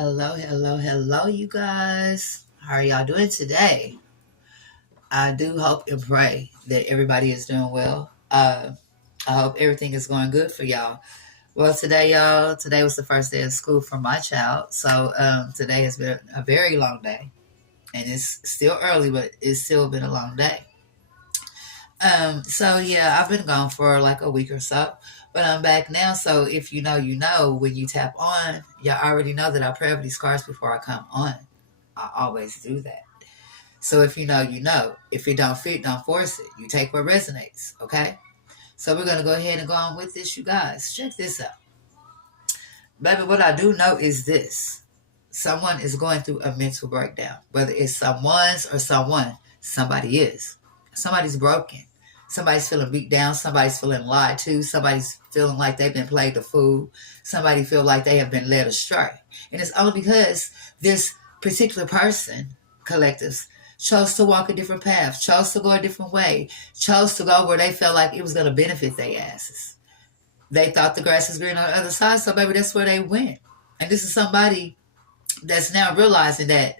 Hello, hello, hello, you guys. How are y'all doing today? I do hope and pray that everybody is doing well. I hope everything is going good for y'all. Well, today, y'all, today was the first day of school for my child. So today has been a very long day. And it's still early, but it's still been a long day. So yeah, I've been gone for like a week or so, but I'm back now. So if you know, you know, when you tap on, y'all already know that I pray over these cards before I come on. I always do that. So if you know, you know. If it don't fit, don't force it. You take what resonates, okay? So we're gonna go ahead and go on with this, you guys. Check this out. Baby, what I do know is this. Someone is going through a mental breakdown. Whether it's someone's or somebody is. Somebody's broken. Somebody's feeling beat down. Somebody's feeling lied to. Somebody's feeling like they've been played the fool. Somebody feel like they have been led astray. And it's only because this particular person, collectives, chose to walk a different path, chose to go a different way, chose to go where they felt like it was going to benefit their asses. They thought the grass was green on the other side, so maybe that's where they went. And this is somebody that's now realizing that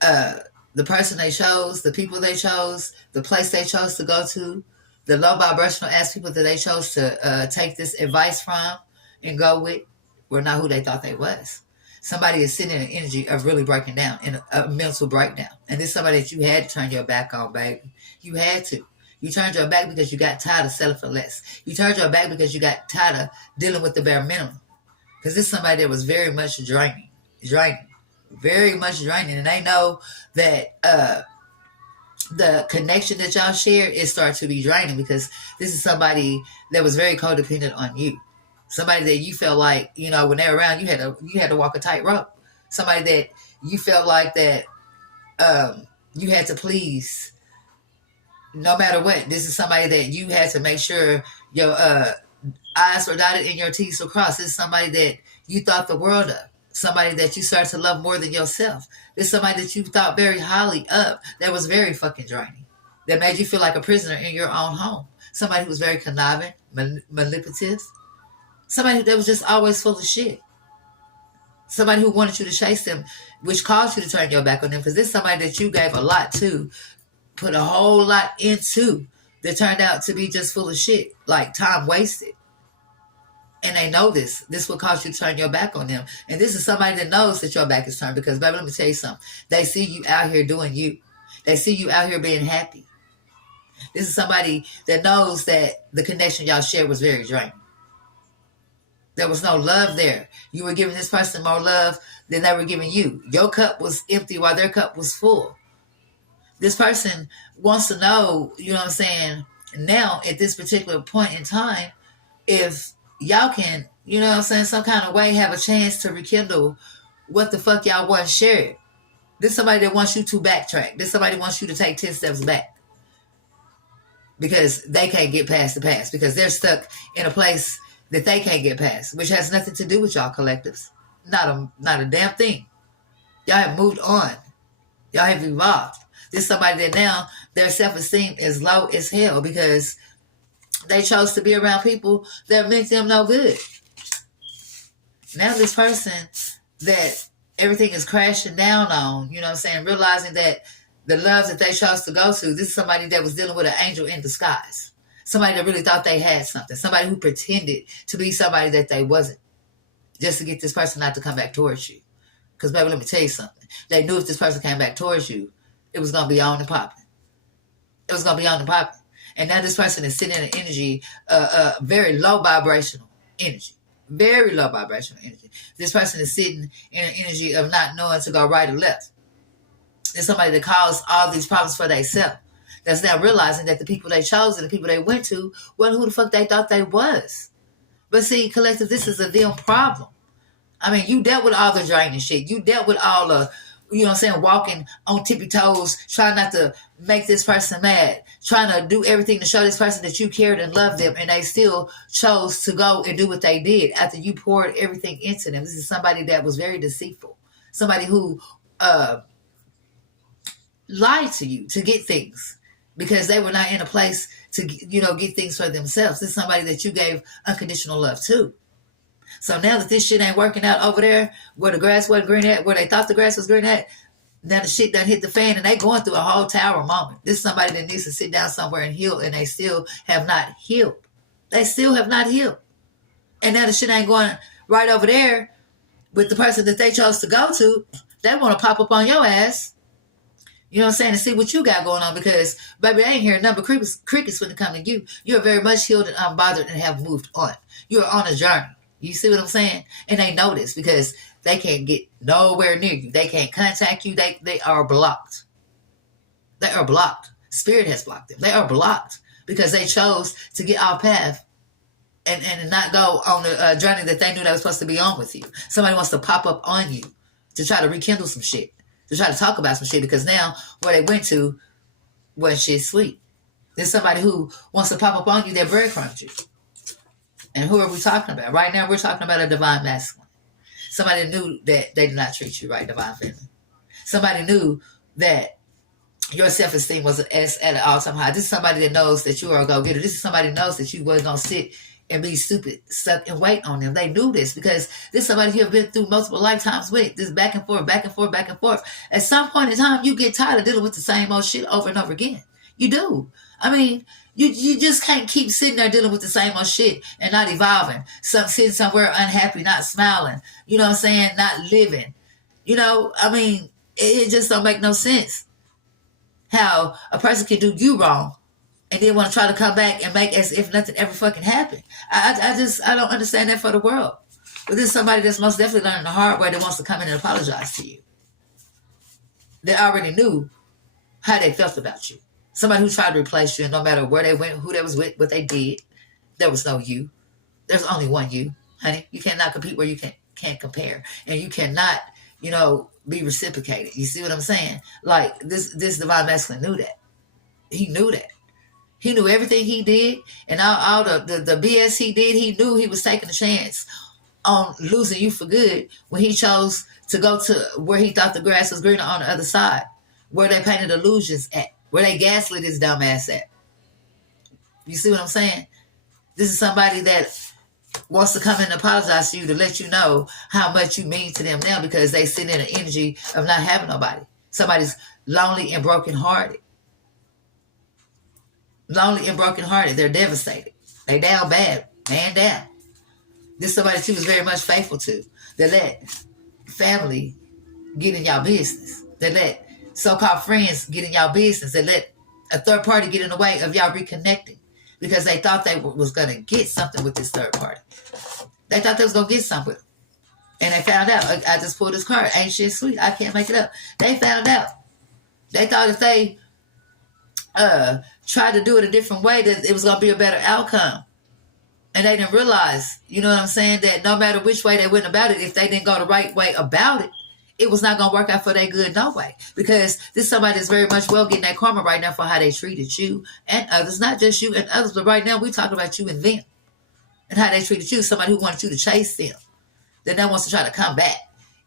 uh, the person they chose, the people they chose, the place they chose to go to, the low vibrational ass people that they chose to take this advice from and go with were not who they thought they was. Somebody is sitting in an energy of really breaking down, in a mental breakdown. And this is somebody that you had to turn your back on, baby. You had to. You turned your back because you got tired of selling for less. You turned your back because you got tired of dealing with the bare minimum. Because this is somebody that was very much draining, very much draining. And they know that the connection that y'all share is start to be draining because this is somebody that was very codependent on you. Somebody that you felt like, you know, when they're around, you had to walk a tightrope. Somebody that you felt like that you had to please no matter what. This is somebody that you had to make sure your I's were dotted and your T's were crossed. This is somebody that you thought the world of. Somebody that you started to love more than yourself. This is somebody that you thought very highly of that was very fucking draining. That made you feel like a prisoner in your own home. Somebody who was very conniving, manipulative. Somebody that was just always full of shit. Somebody who wanted you to chase them, which caused you to turn your back on them. Because this is somebody that you gave a lot to, put a whole lot into, that turned out to be just full of shit. Like time wasted. And they know this. This will cause you to turn your back on them. And this is somebody that knows that your back is turned because, baby, let me tell you something. They see you out here doing you. They see you out here being happy. This is somebody that knows that the connection y'all shared was very draining. There was no love there. You were giving this person more love than they were giving you. Your cup was empty while their cup was full. This person wants to know, you know what I'm saying, now at this particular point in time, if y'all can, you know what I'm saying, some kind of way have a chance to rekindle what the fuck y'all once shared. This is somebody that wants you to backtrack. This is somebody that wants you to take 10 steps back. Because they can't get past the past. Because they're stuck in a place that they can't get past. Which has nothing to do with y'all collectives. Not a damn thing. Y'all have moved on. Y'all have evolved. This is somebody that now their self-esteem is low as hell. Because they chose to be around people that meant them no good. Now this person that everything is crashing down on, you know what I'm saying, realizing that the love that they chose to go to, this is somebody that was dealing with an angel in disguise. Somebody that really thought they had something. Somebody who pretended to be somebody that they wasn't. Just to get this person not to come back towards you. Because, baby, let me tell you something. They knew if this person came back towards you, it was going to be on and popping. It was going to be on and popping. And now this person is sitting in an energy, very low vibrational energy. Very low vibrational energy. This person is sitting in an energy of not knowing to go right or left. There's somebody that caused all these problems for themselves. That's now realizing that the people they chose and the people they went to wasn't who the fuck they thought they was. But see, collective, this is a them problem. I mean, you dealt with all the draining shit. You dealt with all the, you know what I'm saying, walking on tippy toes, trying not to make this person mad, trying to do everything to show this person that you cared and loved them, and they still chose to go and do what they did after you poured everything into them. This is somebody that was very deceitful. Somebody who lied to you to get things because they were not in a place to, you know, get things for themselves. This is somebody that you gave unconditional love to. So now that this shit ain't working out over there where the grass wasn't green at, where they thought the grass was green at, now the shit done hit the fan and they going through a whole tower moment. This is somebody that needs to sit down somewhere and heal, and they still have not healed. They still have not healed. And now the shit ain't going right over there with the person that they chose to go to. They want to pop up on your ass. You know what I'm saying? And see what you got going on, because, baby, I ain't hearing nothing but crickets when it comes to you. You're very much healed and unbothered and have moved on. You're on a journey. You see what I'm saying? And they know this because they can't get nowhere near you. They can't contact you. They are blocked. They are blocked. Spirit has blocked them. They are blocked because they chose to get off path and not go on the journey that they knew they were supposed to be on with you. Somebody wants to pop up on you to try to rekindle some shit, to try to talk about some shit, because now where they went to was shit sweet. There's somebody who wants to pop up on you that breadcrumbed you. And who are we talking about? Right now, we're talking about a divine masculine. Somebody knew that they did not treat you right, divine feminine. Somebody knew that your self-esteem was at an all-time high. This is somebody that knows that you are a go-getter. This is somebody that knows that you wasn't going to sit and be stupid, stuck and wait on them. They knew this because this is somebody you have been through multiple lifetimes with. This back and forth, back and forth, back and forth. At some point in time, you get tired of dealing with the same old shit over and over again. You do. I mean, you just can't keep sitting there dealing with the same old shit and not evolving. Sitting somewhere unhappy, not smiling. You know what I'm saying? Not living. You know, I mean, it just don't make no sense how a person can do you wrong and then want to try to come back and make as if nothing ever fucking happened. I don't understand that for the world. But this is somebody that's most definitely learning the hard way that wants to come in and apologize to you. They already knew how they felt about you. Somebody who tried to replace you, and no matter where they went, who they was with, what they did, there was no you. There's only one you, honey. You cannot compete where you can't compare. And you cannot, be reciprocated. You see what I'm saying? Like, this divine masculine knew that. He knew that. He knew everything he did, and all the BS he did, he knew he was taking a chance on losing you for good when he chose to go to where he thought the grass was greener on the other side, where they painted illusions at, where they gaslit his dumb ass at. You see what I'm saying? This is somebody that wants to come in and apologize to you to let you know how much you mean to them now, because they sit in an energy of not having nobody. Somebody's lonely and brokenhearted. Lonely and brokenhearted. They're devastated. They down bad. Man down. This is somebody that you was very much faithful to. They let family get in y'all business. They let so-called friends get in y'all business. They let a third party get in the way of y'all reconnecting because they thought they was going to get something with this third party. They thought they was going to get something with them. And they found out. I just pulled this card. Ain't shit sweet. I can't make it up. They found out. They thought if they tried to do it a different way, that it was going to be a better outcome. And they didn't realize, you know what I'm saying, that no matter which way they went about it, if they didn't go the right way about it, it was not going to work out for their good no way. Because this is somebody that's very much well getting that karma right now for how they treated you and others. Not just you and others, but right now we talking about you and them. And how they treated you. Somebody who wanted you to chase them. That now wants to try to come back.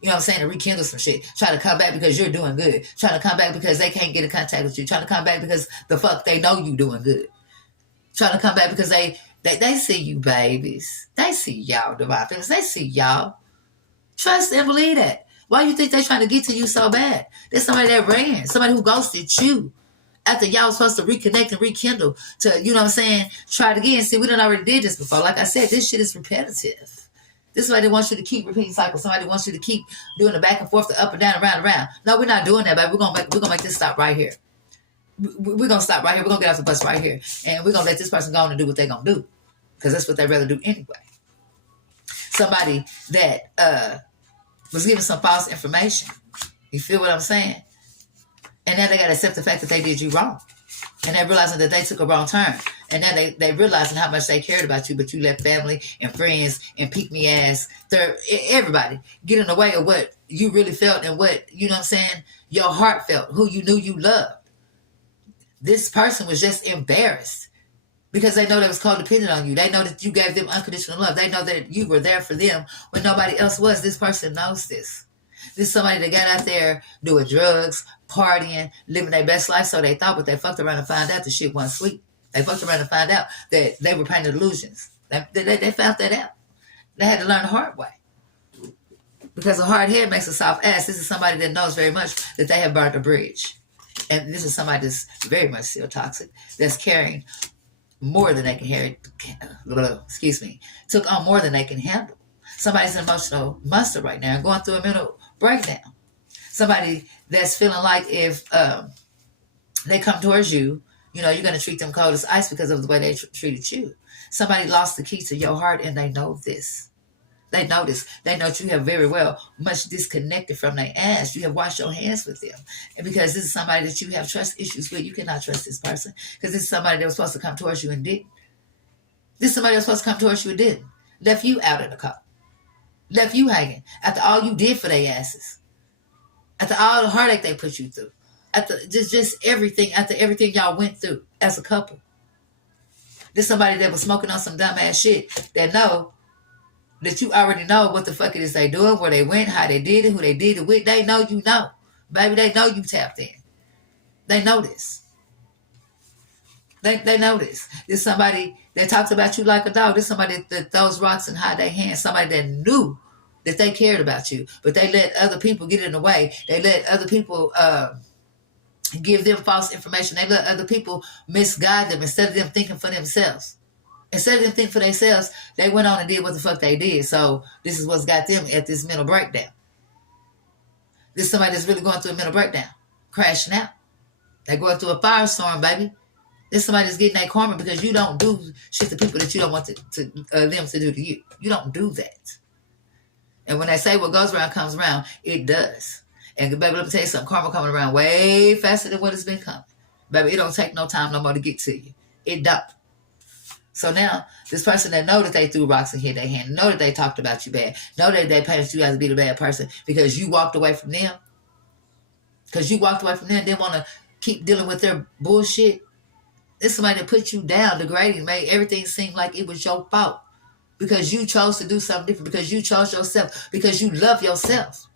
You know what I'm saying? To rekindle some shit. Try to come back because you're doing good. Trying to come back because they can't get in contact with you. Trying to come back because the fuck they know you doing good. Trying to come back because they see you, babies. They see y'all, divine feelings. They see y'all. Trust and believe that. Why you think they trying to get to you so bad? There's somebody that ran. Somebody who ghosted you. After y'all was supposed to reconnect and rekindle. To, you know what I'm saying? Try it again. See, we done already did this before. Like I said, this shit is repetitive. This is why they want you to keep repeating cycles. Somebody wants you to keep doing the back and forth, the up and down, around and around. No, we're not doing that, baby. We're gonna make this stop right here. We're gonna stop right here. We're gonna get off the bus right here, and we're gonna let this person go on and do what they're gonna do, because that's what they'd rather do anyway. Somebody that was giving some false information. You feel what I'm saying? And now they gotta accept the fact that they did you wrong, and they're realizing that they took a wrong turn. And now they realizing how much they cared about you, but you let family and friends and pick-me ass, everybody get in the way of what you really felt and what, you know what I'm saying, your heart felt, who you knew you loved. This person was just embarrassed because they know they was codependent on you. They know that you gave them unconditional love. They know that you were there for them when nobody else was. This person knows this. This is somebody that got out there doing drugs, partying, living their best life, so they thought, but they fucked around and found out the shit wasn't sweet. They fucked around and found out that they were painted illusions. They found that out. They had to learn the hard way. Because a hard head makes a soft ass. This is somebody that knows very much that they have burned a bridge. And this is somebody that's very much still toxic, that's carrying more than they can carry. Excuse me. Took on more than they can handle. Somebody's an emotional monster right now, going through a mental breakdown. Somebody that's feeling like if they come towards you, you're going to treat them cold as ice because of the way they treated you. Somebody lost the key to your heart, and they know this. They know this. They know that you have very well much disconnected from their ass. You have washed your hands with them. And because this is somebody that you have trust issues with, you cannot trust this person. Because this is somebody that was supposed to come towards you and didn't. This is somebody that was supposed to come towards you and didn't. Left you out in the car. Left you hanging. After all you did for their asses. After all the heartache they put you through. After just everything. After everything y'all went through as a couple. This is somebody that was smoking on some dumb ass shit. That know that you already know what the fuck it is they doing, where they went, how they did it, who they did it with. They know you know. Baby, they know you tapped in. They know this. They know this. This somebody that talks about you like a dog. This somebody that throws rocks and hide their hands. Somebody that knew that they cared about you. But they let other people get in the way. They let other people give them false information. They let other people misguide them instead of them thinking for themselves. Instead of them thinking for themselves, they went on and did what the fuck they did. So this is what's got them at this mental breakdown. This is somebody that's really going through a mental breakdown. Crashing out. They're going through a firestorm, baby. This is somebody that's getting that karma because you don't do shit to people that you don't want them to do to you. You don't do that. And when they say what goes around comes around, it does. And baby, let me tell you something. Karma coming around way faster than what it's been coming. Baby, it don't take no time no more to get to you. It don't. So now, this person that know that they threw rocks and hit their hand, know that they talked about you bad, know that they painted you as to be the bad person because you walked away from them. Because you walked away from them, didn't want to keep dealing with their bullshit. It's somebody that put you down, degrading, made everything seem like it was your fault. Because you chose to do something different, because you chose yourself, because you love yourself.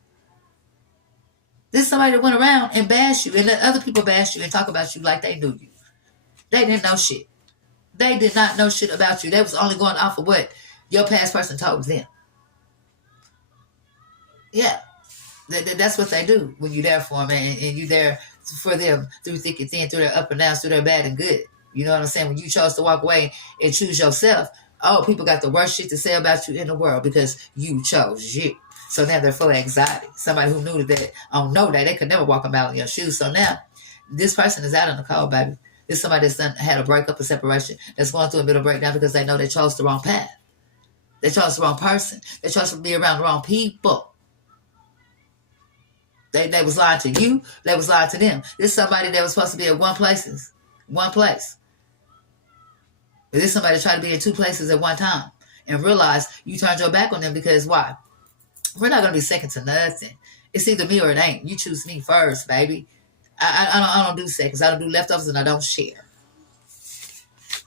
This is somebody that went around and bashed you and let other people bash you and talk about you like they knew you. They didn't know shit. They did not know shit about you. They was only going off of what your past person told them. Yeah. That's what they do when you're there for them and you're there for them through thick and thin, through their up and downs, through their bad and good. You know what I'm saying? When you chose to walk away and choose yourself, people got the worst shit to say about you in the world because you chose you. So now they're full of anxiety. Somebody who knew that, know that they could never walk a mile in your shoes. So now this person is out in the cold, baby. It's somebody that's had a breakup, a separation, that's going through a middle breakdown because they know they chose the wrong path. They chose the wrong person. They chose to be around the wrong people. They was lying to you. They was lying to them. This is somebody that was supposed to be at one place. But this is somebody that tried to be in two places at one time and realize you turned your back on them because why? We're not going to be second to nothing. It's either me or it ain't. You choose me first, baby. I don't do seconds. I don't do leftovers and I don't share.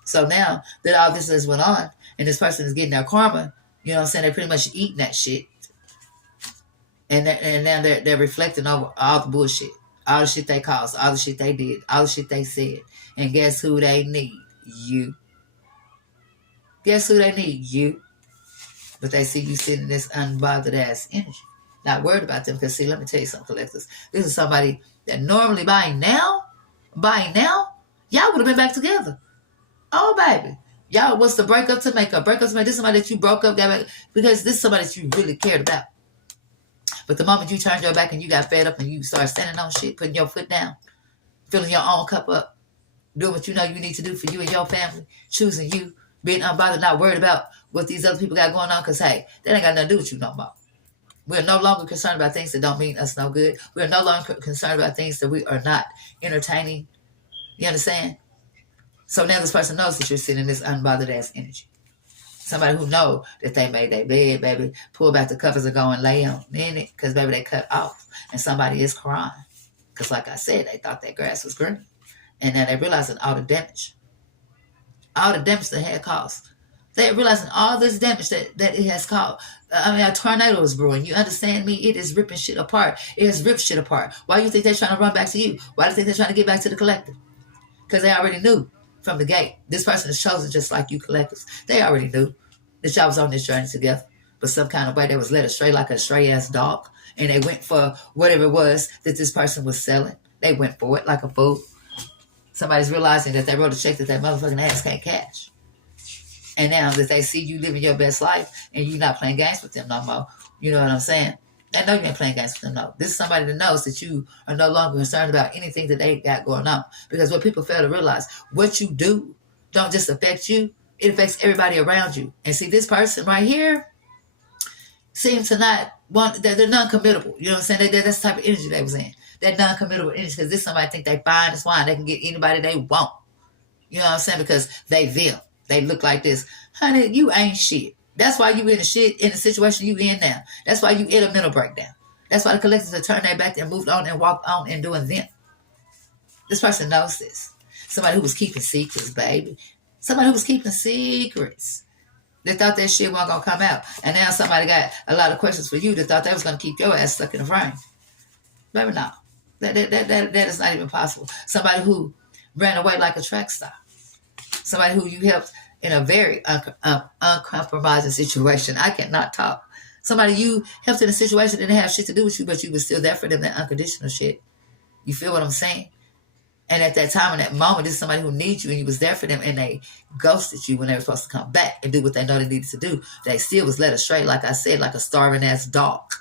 So now that all this has went on and this person is getting their karma, you know what I'm saying? They're pretty much eating that shit. And now they're reflecting over all the bullshit. All the shit they caused. All the shit they did. All the shit they said. And guess who they need? You. Guess who they need? You. But they see you sitting in this unbothered ass energy. Not worried about them because see, let me tell you something, collectors. This is somebody that normally by now, y'all would have been back together. Oh, baby. Y'all, what's the breakup to make up? Breakup to make. This is somebody that you broke up, got back, because this is somebody that you really cared about. But the moment you turned your back and you got fed up and you started standing on shit, putting your foot down, filling your own cup up, doing what you know you need to do for you and your family, choosing you, being unbothered, not worried about what these other people got going on, because, hey, that ain't got nothing to do with you no more. We're no longer concerned about things that don't mean us no good. We're no longer concerned about things that we are not entertaining. You understand? So now this person knows that you're sitting in this unbothered ass energy. Somebody who know that they made their bed, baby, pull back the covers and go and lay on in it, because, baby, they cut off. And somebody is crying. Because, like I said, they thought that grass was green. And now they're realizing all the damage they had caused. They're realizing all this damage that it has caused. A tornado is brewing. You understand me? It is ripping shit apart. It has ripped shit apart. Why do you think they're trying to run back to you? Why do you think they're trying to get back to the collective? Because they already knew from the gate. This person is chosen just like you collectors. They already knew that y'all was on this journey together. but some kind of way they was led astray like a stray ass dog. And they went for whatever it was that this person was selling. They went for it like a fool. Somebody's realizing that they wrote a check that motherfucking ass can't cash. And now that they see you living your best life and you not playing games with them no more, you know what I'm saying? They know you ain't playing games with them, no. This is somebody that knows that you are no longer concerned about anything that they got going on. Because what people fail to realize, what you do don't just affect you, it affects everybody around you. And see, this person right here seems to not want, they're non-committable. You know what I'm saying? That's the type of energy they was in. That non-committable energy, because this somebody think they fine as wine. They can get anybody they want. You know what I'm saying? Because they them. They look like this. Honey, you ain't shit. That's why you in the shit, in the situation you in now. That's why you in a mental breakdown. That's why the collectives have turned their back and moved on and walked on and doing them. This person knows this. Somebody who was keeping secrets, baby. Somebody who was keeping secrets. They thought that shit wasn't going to come out. And now somebody got a lot of questions for you that thought they was going to keep your ass stuck in the frame. Baby, no. That is not even possible. Somebody who ran away like a track star. Somebody who you helped in a very uncompromising situation. I cannot talk. Somebody you helped in a situation that didn't have shit to do with you, but you were still there for them, that unconditional shit. You feel what I'm saying? And at that time, in that moment, this is somebody who needs you, and you was there for them, and they ghosted you when they were supposed to come back and do what they know they needed to do. They still was led astray, like I said, like a starving ass dog.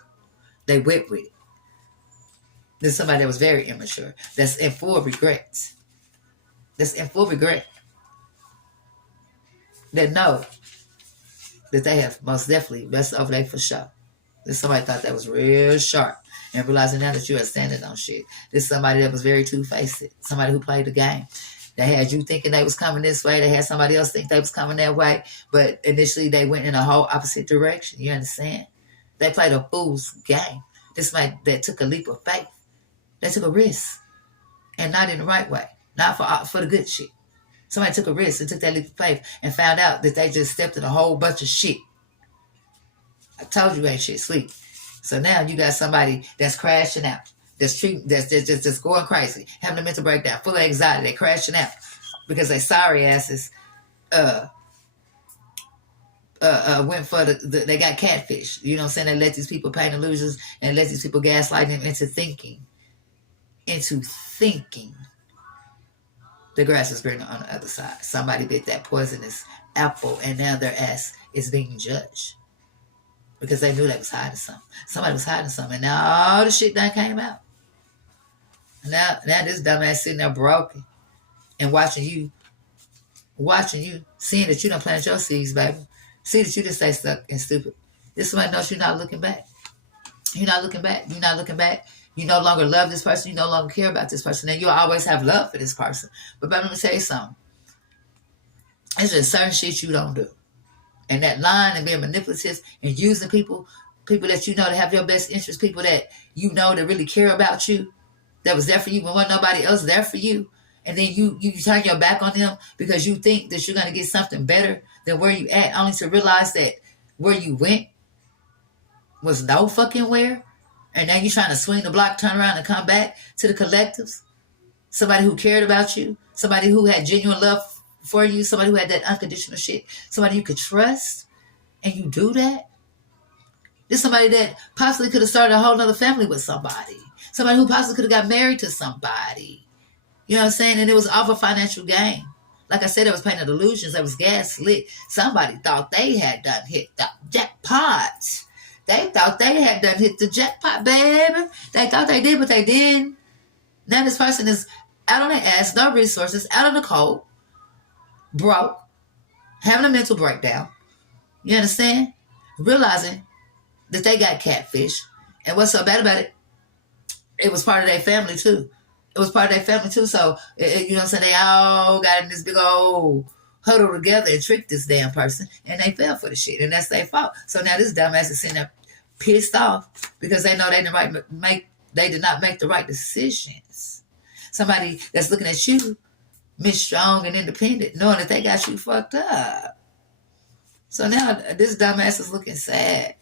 They went with it. There's somebody that was very immature, that's in full regret. That's in full regret. That know that they have most definitely messed over there for sure. There's somebody thought that was real sharp and realizing now that you are standing on shit. There's somebody that was very two-faced. Somebody who played the game. They had you thinking they was coming this way. They had somebody else think they was coming that way. But initially they went in a whole opposite direction. You understand? They played a fool's game. This somebody that took a leap of faith. They took a risk. And not in the right way. Not for the good shit. Somebody took a risk and took that leap of faith and found out that they just stepped in a whole bunch of shit. I told you ain't shit sleep. So now you got somebody that's crashing out, that's just going crazy, having a mental breakdown, full of anxiety. They crashing out because they sorry asses went for they got catfish. You know what I'm saying? They let these people paint illusions and let these people gaslight them into thinking the grass is greener on the other side. Somebody bit that poisonous apple and now their ass is being judged. Because they knew they was hiding something. Somebody was hiding something. And now all the shit done came out. Now this dumbass sitting there broken and watching you, seeing that you don't plant your seeds, baby. See that you just stay stuck and stupid. This somebody knows you're not looking back. You're not looking back. You're not looking back. You no longer love this person. You no longer care about this person. And you'll always have love for this person. But baby, let me tell you something. There's just certain shit you don't do. And that lying and being manipulative and using people that you know that have your best interest, people that you know that really care about you, that was there for you when wasn't nobody else there for you. And then you turn your back on them because you think that you're going to get something better than where you at, only to realize that where you went was no fucking where. And now you're trying to swing the block, turn around and come back to the collectives. Somebody who cared about you, somebody who had genuine love for you, somebody who had that unconditional shit, somebody you could trust, and you do that. There's somebody that possibly could have started a whole other family with somebody. Somebody who possibly could have got married to somebody. You know what I'm saying? And it was off a financial gain. Like I said, it was painted illusions. It was gaslit. Somebody thought they had done hit the jackpot. They thought they had done hit the jackpot, baby. They thought they did, but they didn't. Now this person is out on their ass, no resources, out of the cold, broke, having a mental breakdown. You understand? Realizing that they got catfish. And what's so bad about it, it was part of their family too. So, you know what I'm saying? They all got in this big old huddle together and tricked this damn person. And they fell for the shit. And that's their fault. So now this dumbass is sitting there pissed off because they know they did not make the right decisions. Somebody that's looking at you, Miss Strong and independent, knowing that they got you fucked up. So now this dumbass is looking sad,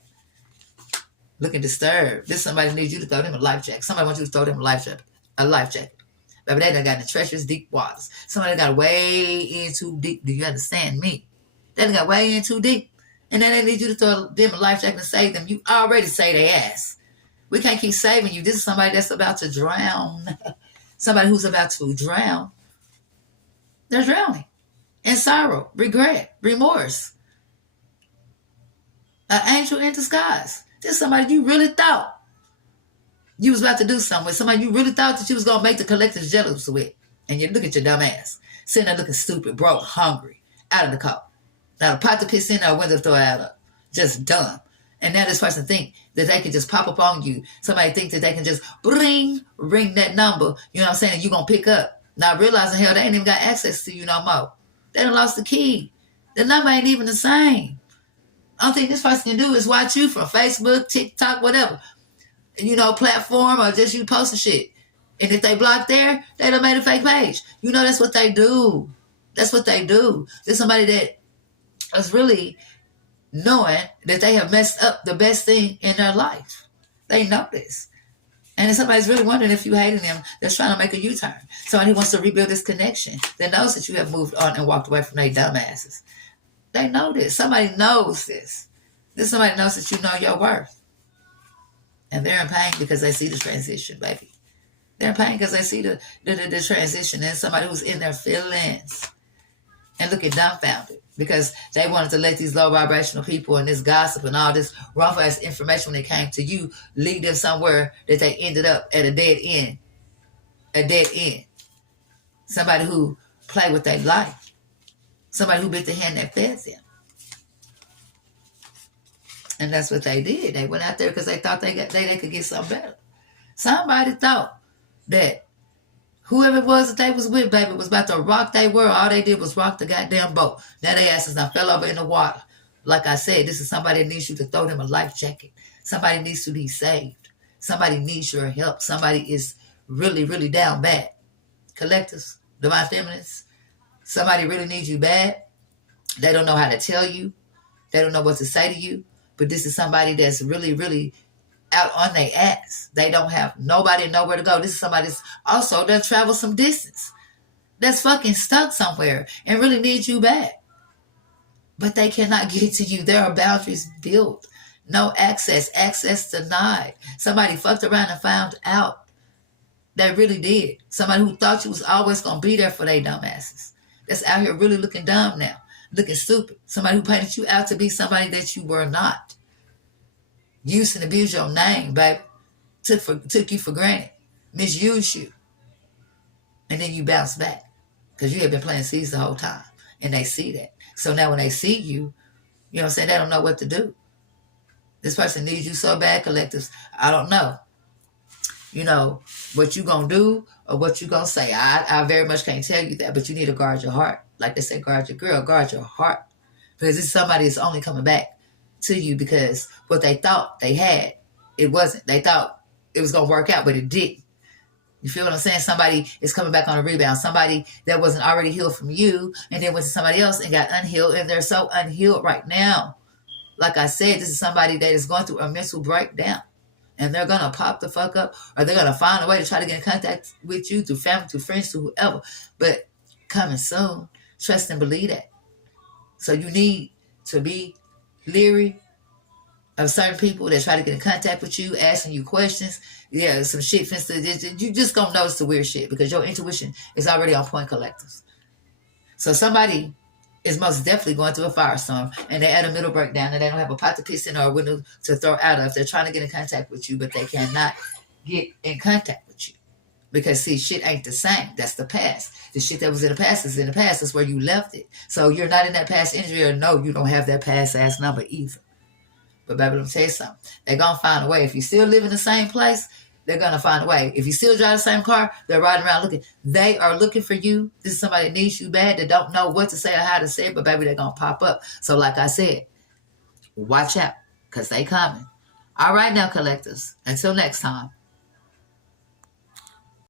looking disturbed. This somebody needs you to throw them a life jacket. Somebody wants you to throw them a life jacket. Baby, they done got in the treacherous deep waters. Somebody got way in too deep. Do you understand me? They done got way in too deep. And then they need you to throw them a life jacket and save them. You already say they ass. We can't keep saving you. This is somebody that's about to drown. Somebody who's about to drown. They're drowning in sorrow, regret, remorse. An angel in disguise. This is somebody you really thought you was about to do something with. Somebody you really thought that you was going to make the collectives jealous with. And you look at your dumb ass. Sitting there looking stupid, broke, hungry, out of the car. Not a pot to piss in or a window to throw out of. Just dumb. And now this person think that they can just pop up on you. Somebody think that they can just ring that number. You know what I'm saying? And you're going to pick up. Not realizing, hell, they ain't even got access to you no more. They done lost the key. The number ain't even the same. Only thing this person can do is watch you from Facebook, TikTok, whatever. Platform or just you posting shit. And if they block there, they done made a fake page. That's what they do. That's what they do. There's somebody that is really knowing that they have messed up the best thing in their life. They know this. And if somebody's really wondering if you hating them, they're trying to make a U-turn. Somebody wants to rebuild this connection that knows that you have moved on and walked away from their dumbasses. They know this. Somebody knows this. Somebody knows that you know your worth. And they're in pain because they see the transition, baby. They're in pain because they see the transition. And somebody who's in their feelings and looking dumbfounded because they wanted to let these low vibrational people and this gossip and all this wrongful ass information when it came to you lead them somewhere that they ended up at a dead end. A dead end. Somebody who played with their life. Somebody who bit the hand that fed them. And that's what they did. They went out there because they thought they could get something better. Somebody thought that whoever it was that they was with, baby, was about to rock their world. All they did was rock the goddamn boat. Now they asses now fell over in the water. Like I said, this is somebody that needs you to throw them a life jacket. Somebody needs to be saved. Somebody needs your help. Somebody is really, really down bad. Collectives, divine feminists. Somebody really needs you bad. They don't know how to tell you. They don't know what to say to you. But this is somebody that's really, really out on their ass. They don't have nobody nowhere to go. This is somebody that's also that travel some distance. That's fucking stuck somewhere and really needs you back. But they cannot get to you. There are boundaries built. No access. Access denied. Somebody fucked around and found out. They really did. Somebody who thought you was always going to be there for their dumb asses. That's out here really looking dumb now. Looking stupid. Somebody who painted you out to be somebody that you were not. Used and abused your name, baby. Took you for granted. Misused you. And then you bounce back. Because you have been playing seeds the whole time. And they see that. So now when they see you, you know what I'm saying, they don't know what to do. This person needs you so bad, collectives. I don't know. What you gonna do or what you gonna say. I very much can't tell you that, but you need to guard your heart. Like they say, guard your girl, guard your heart. Because this is somebody that's only coming back to you because what they thought they had, it wasn't. They thought it was gonna work out, but it didn't. You feel what I'm saying? Somebody is coming back on a rebound. Somebody that wasn't already healed from you and then went to somebody else and got unhealed, and they're so unhealed right now. Like I said, this is somebody that is going through a mental breakdown. And they're going to pop the fuck up, or they're going to find a way to try to get in contact with you through family, through friends, through whoever. But coming soon, trust and believe that. So you need to be leery of certain people that try to get in contact with you, asking you questions. Yeah, some shit. You just going to notice the weird shit because your intuition is already on point, collectives. So somebody is most definitely going through a firestorm and they're at a middle breakdown and they don't have a pot to piss in or a window to throw out of. They're trying to get in contact with you, but they cannot get in contact with you. Because, see, shit ain't the same. That's the past. The shit that was in the past is in the past. That's where you left it. So you're not in that past injury, or no, you don't have that past ass number either. But baby, let me tell you something. They're going to find a way. If you still live in the same place, they're going to find a way. If you still drive the same car, they're riding around looking. They are looking for you. This is somebody that needs you bad. They don't know what to say or how to say it, but baby, they're going to pop up. So like I said, watch out because they coming. All right now, collectors. Until next time.